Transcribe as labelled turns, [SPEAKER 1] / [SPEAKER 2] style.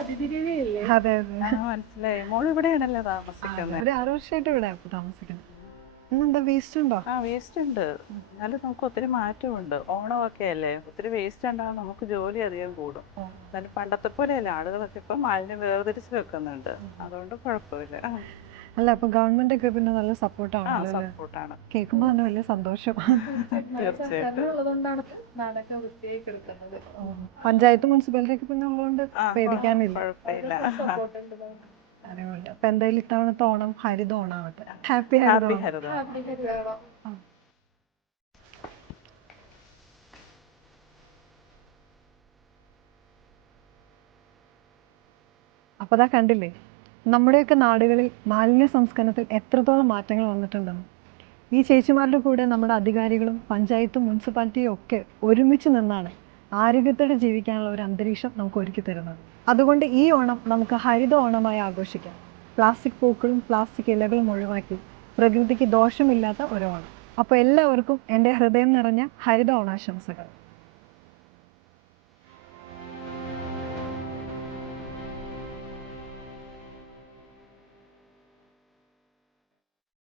[SPEAKER 1] അതെ അതെ.
[SPEAKER 2] മനസ്സിലായി. മോള് ഇവിടെയാണല്ലേ താമസിക്കുന്നത്?
[SPEAKER 1] ഒരു 6 വർഷമായിട്ട് ഇവിടെ താമസിക്കുന്നത്. ഇന്നെന്താ വേസ്റ്റ് ഉണ്ടോ?
[SPEAKER 2] വേസ്റ്റ് ഉണ്ട്. എന്നാലും നമുക്ക് ഒത്തിരി മാറ്റമുണ്ട്. ഓണമൊക്കെ അല്ലേ, ഒത്തിരി വേസ്റ്റ് ഉണ്ടാകും, നമുക്ക് ജോലി അധികം കൂടും. എന്നാലും പണ്ടത്തെ പോലെയല്ല, ആളുകളൊക്കെ ഇപ്പം മാലിന്യം വേർതിരിച്ച് വെക്കുന്നുണ്ട്, അതുകൊണ്ട് കുഴപ്പമില്ല.
[SPEAKER 1] അല്ല, അപ്പൊ ഗവൺമെന്റ് ഒക്കെ പിന്നെ നല്ല സപ്പോർട്ടാണ്.
[SPEAKER 2] സപ്പോർട്ടാണ്.
[SPEAKER 1] കേൾക്കുമ്പോൾ തന്നെ വലിയ സന്തോഷം. പഞ്ചായത്ത് മുനിസിപ്പാലിറ്റി ഒക്കെ പിന്നെ ഉള്ളതുകൊണ്ട് പേടിക്കാനില്ല.
[SPEAKER 2] കുഴപ്പമില്ല.
[SPEAKER 1] അടിപൊളി. അപ്പൊ എന്തായാലും ഇത്തവണത്തെ ഓണം ഹരിത ഓണാവട്ടെ. Happy
[SPEAKER 2] happy
[SPEAKER 1] Haritha.
[SPEAKER 2] ഹരിത.
[SPEAKER 1] അപ്പോൾ അതാ കണ്ടില്ലേ, നമ്മുടെയൊക്കെ നാടുകളിൽ മാലിന്യ സംസ്കരണത്തിൽ എത്രത്തോളം മാറ്റങ്ങൾ വന്നിട്ടുണ്ടെന്ന്. ഈ ചേച്ചിമാരുടെ കൂടെ നമ്മുടെ അധികാരികളും പഞ്ചായത്തും മുനിസിപ്പാലിറ്റിയും ഒക്കെ ഒരുമിച്ച് നിന്നാണ് ആരോഗ്യത്തോടെ ജീവിക്കാനുള്ള ഒരു അന്തരീക്ഷം നമുക്ക് ഒരുക്കി തരുന്നത്. അതുകൊണ്ട് ഈ ഓണം നമുക്ക് ഹരിത ഓണമായി ആഘോഷിക്കാം. പ്ലാസ്റ്റിക് പൂക്കളും പ്ലാസ്റ്റിക് ഇലകളും ഒഴിവാക്കി പ്രകൃതിക്ക് ദോഷമില്ലാത്ത ഒരു ഓണം. അപ്പോൾ എല്ലാവർക്കും എൻ്റെ ഹൃദയം നിറഞ്ഞ ഹരിത ഓണാശംസകൾ.